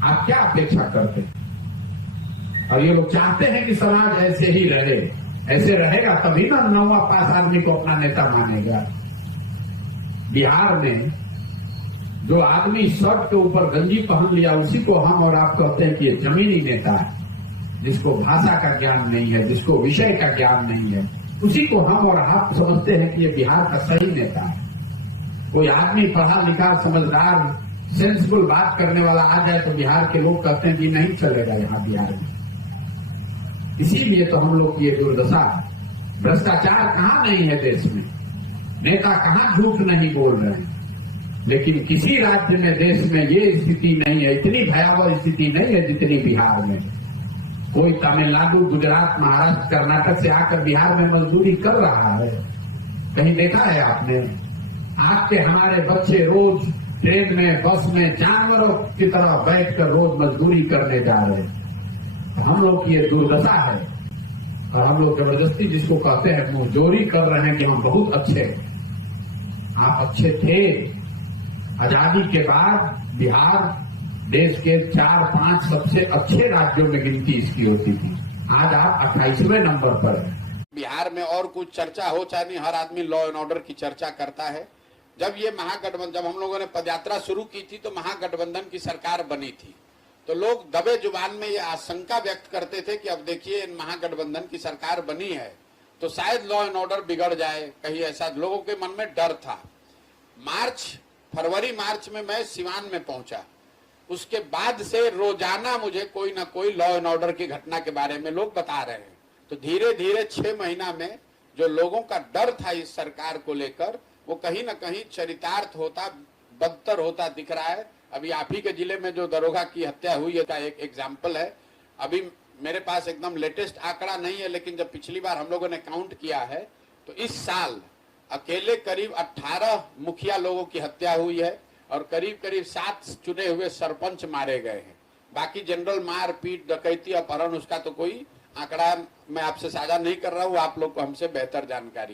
आप क्या अपेक्षा करते हैं? और ये लोग चाहते हैं कि समाज ऐसे ही रहे, ऐसे रहेगा तभी ना 9वां पास आदमी को अपना नेता मानेगा। बिहार में जो आदमी शर्ट के ऊपर गंजी पहन लिया उसी को हम और आप कहते हैं कि ये जमीनी नेता है, जिसको भाषा का ज्ञान नहीं है, जिसको विषय का ज्ञान नहीं है, उसी को हम और आप समझते हैं कि ये बिहार का सही नेता है। कोई आदमी पढ़ा लिखा समझदार सेंसिबल बात करने वाला आ जाए तो बिहार के लोग कहते हैं कि नहीं चलेगा यहाँ बिहार में। इसीलिए तो हम लोग की ये दुर्दशा है। भ्रष्टाचार कहाँ नहीं है देश में, नेता कहाँ झूठ नहीं बोल रहे हैं, लेकिन किसी राज्य में देश में ये स्थिति नहीं है, इतनी भयावह स्थिति नहीं है जितनी बिहार में। कोई तमिलनाडु, गुजरात, महाराष्ट्र, कर्नाटक से आकर बिहार में मजदूरी कर रहा है, कहीं देखा है आपने? आपके हमारे बच्चे रोज ट्रेन में, बस में जानवरों की तरह बैठकर रोज मजदूरी करने जा रहे हैं। हम लोग की ये दुर्दशा है और हम लोग जबरदस्ती जिसको कहते हैं मुंहजोरी कर रहे हैं कि हम बहुत अच्छे। आप अच्छे थे। आजादी के बाद बिहार देश के 4-5 सबसे अच्छे राज्यों में गिनती इसकी होती थी। आज आप 28वें नंबर पर हैं। बिहार में और कुछ चर्चा हो चाहे नहीं, हर आदमी लॉ एंड ऑर्डर की चर्चा करता है। जब हम लोगों ने पदयात्रा शुरू की थी तो महागठबंधन की सरकार बनी थी, तो लोग दबे जुबान में ये आशंका व्यक्त करते थे कि अब देखिए महागठबंधन की सरकार बनी है तो शायद लॉ एंड ऑर्डर बिगड़ जाए, कहीं ऐसा लोगों के मन में डर था। फरवरी मार्च में मैं सिवान में पहुंचा, उसके बाद से रोजाना मुझे कोई ना कोई लॉ एंड ऑर्डर की घटना के बारे में लोग बता रहे हैं। तो धीरे धीरे 6 महीना में जो लोगों का डर था इस सरकार को लेकर, वो कहीं ना कहीं चरितार्थ होता, बदतर होता दिख रहा है। अभी आप ही के जिले में जो दरोगा की हत्या हुई है का एक एग्जाम्पल है। अभी मेरे पास एकदम लेटेस्ट आंकड़ा नहीं है, लेकिन जब पिछली बार हम लोगों ने काउंट किया है तो इस साल अकेले करीब 18 मुखिया लोगों की हत्या हुई है और करीब करीब 7 चुने हुए सरपंच मारे गए हैं। बाकी जनरल मार पीट, डकैती, अपहरण, उसका तो कोई आंकड़ा मैं आपसे साझा नहीं कर रहा हूँ, आप लोग को हमसे बेहतर जानकारी।